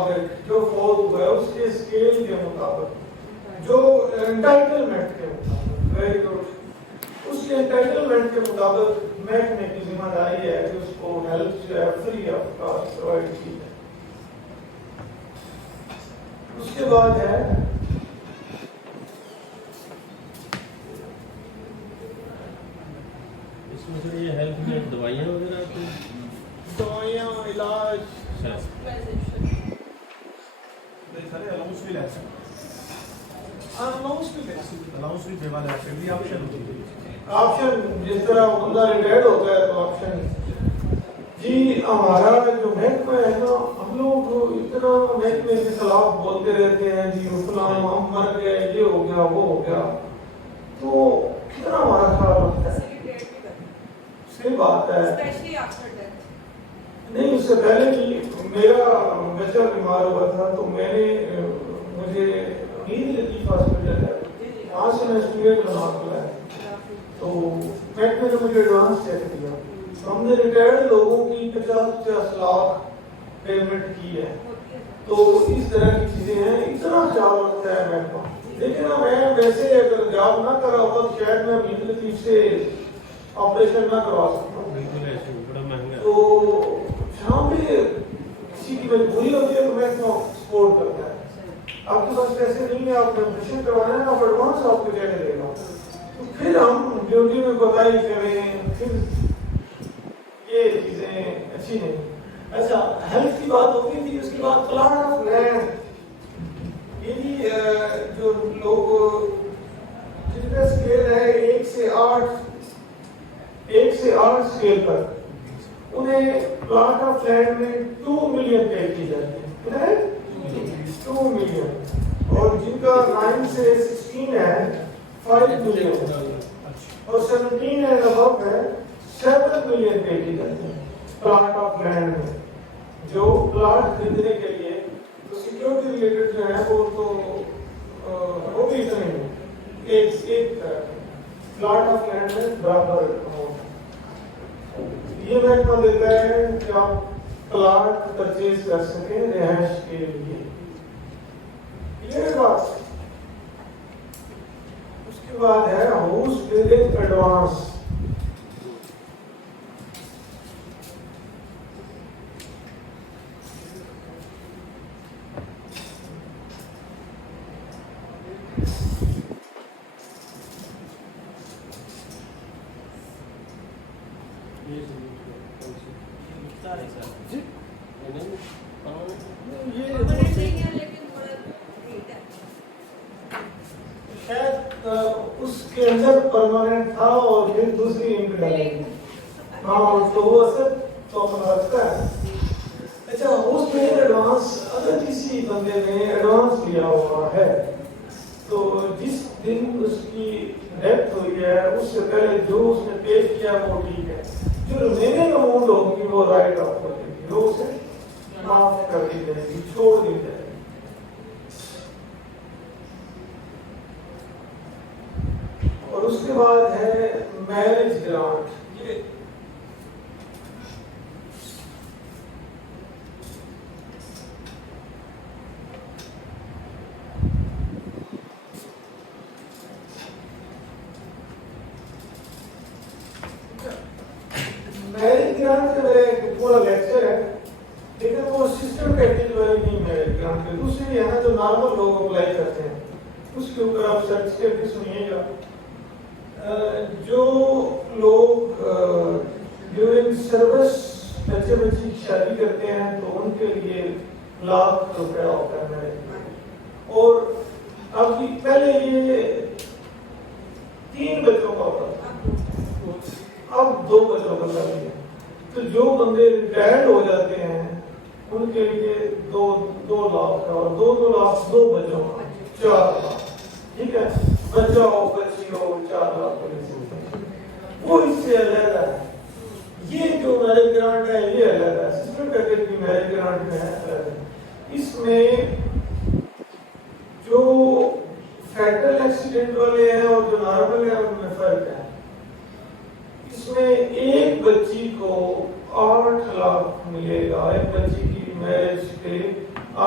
مطابق جو فوت ہوا ہے اس کے اسکیل کے مطابق جو انٹائٹلمنٹ کے مطابق ویری گڈ اس کے انٹائٹلمنٹ کے مطابق محکمے کی ذمہ داری ہے کہ اس کو ہیلتھ جو ہے فری آف کاسٹ پرووائڈ کی جائے. اس کے بعد ہے اس میں سے یہ ہیلتھ میں دوائیاں وغیرہ آتی ہیں, دوائیاں علاج الاؤنس بھی لے سکتے آپشن جس طرح بندہ ریٹائرڈ ہوتا ہے تو آپشن. جی ہمارا جو محکمہ ہے نا, ہم لوگ اتنا محکمے کے خلاف بولتے رہتے ہیں جی فلاں ہم مر گئے, یہ ہو گیا وہ ہو گیا, تو کتنا ہمارا خیال ہوتا ہے. صحیح بات ہے, نہیں اس سے پہلے بھی میرا بچہ بیمار ہوا تھا تو میں نے مجھے عید لطیف ہاسپٹل ہے وہاں سے میں اسٹوڈنٹ بنا کے لایا, تو محکمے نے مجھے ایڈوانس چیک دیا. ہم نے ریٹائرڈ لوگوں کی 50-50 لاکھ پیمنٹ کی ہے. تو اس طرح کی چیزیں ہیں, اتنا خیال رکھتا ہے محکمہ. لیکن میں ویسے اگر جاب نہ کرا ہوتا تو شاید میں عید لطیف سے آپریشن نہ کروا سکتا ہوں. بڑا مہنگا. تو شام میں کسی کی مجبوری ہوتی ہے تو میں سپورٹ کرتا ہے. آپ کے پاس پیسے نہیں ہے, آپ نے آپریشن کروانا ہے, آپ ایڈوانس آپ کو کیا دے گا, تو پھر ہم ڈیوٹی میں بتائی کریں, پھر یہ چیزیں اچھی نہیں. اچھا ہیلتھ کی بات ہوگی تھی, اس کے بعد پلان آف لینڈ. یہ بھی جو لوگ جن کا اسکیل ہے 1 سے 8 اسکیل پر, انہیں پلاٹ آف لینڈ میں 2 ملین پے کی جاتی ہے, 2 ملین. اور جن کا 9 سے 16 ہے 5 ملین, اور 17 ہے ابو ہے 7 ملین پے کی جاتی ہے پلاٹ آف لینڈ میں. جو پلاٹ خریدنے کے لیے تو سیکورٹی ریلیٹڈ جو ہے وہ تو وہ بھی اتنے ہیں, ایک پلاٹ آف لینڈ میں برابر یہ محکمہ دیتا ہے کہ آپ پلاٹ پرچیز کر سکیں رہائش کے لیے. یہ بات. اس کے بعد ہے ہاؤس بلڈنگ ایڈوانس. اس کے اندر پرماننٹ تھا اور پھر دوسری انک ڈالیں گے. ہاں تو وہ اثر تو رکھتا ہے. اچھا اس میں ایڈوانس اگر کسی بندے نے ایڈوانس لیا ہوا ہے تو جس دن اس کی ڈیتھ ہوئی ہے اس سے پہلے جو اس نے پے کیا وہ ٹھیک ہے. جو ریمیننگ اماؤنٹ ہوگی وہ رائٹ آف کر دے گی, وہ اسے معاف کر دی جائے گی, چھوڑ دی جائے گی. اور اس کے بعد ہے میرج گرانٹ. یہ میرج گرانٹ کا میرا ایک پورا لیکچر ہے, لیکن وہ سسٹم پیکیج والی نہیں میرج گرانٹ کے. دوسری ہے نا جو نارمل لوگ اپلائی کرتے ہیں, اس کے اوپر آپ سرٹیفکیٹ بھی سنیے گا. جو لوگ ڈیورنگ سروس بچے بچی کی شادی کرتے ہیں تو ان کے لیے ₹1,00,000 ہوتا ہے. اور اب پہلے یہ 3 بچوں کا ہوتا تھا, اب 2 بچوں کا کر دیا. تو جو بندے ریٹائرڈ ہو جاتے ہیں ان کے لیے 2 لاکھ کا, اور 2 لاکھ 2 بچوں کا 4 لاکھ. ٹھیک ہے, بچہ ہو بچی ہو 4 لاکھ وہ اس سے علیحدہ ہے. یہ جو میرج گرانٹ ہے یہ علیحدہ ہے, سسٹم پیکیج کی میرج گرانٹ ہے. اس میں جو فیٹل ایکسیڈنٹ والے ہیں اور جو نارمل ہیں ان میں فرق ہے. اس میں ایک بچی کو 8 لاکھ ملے گا, ایک بچی کی میرج پہ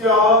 4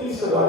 30,000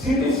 CTC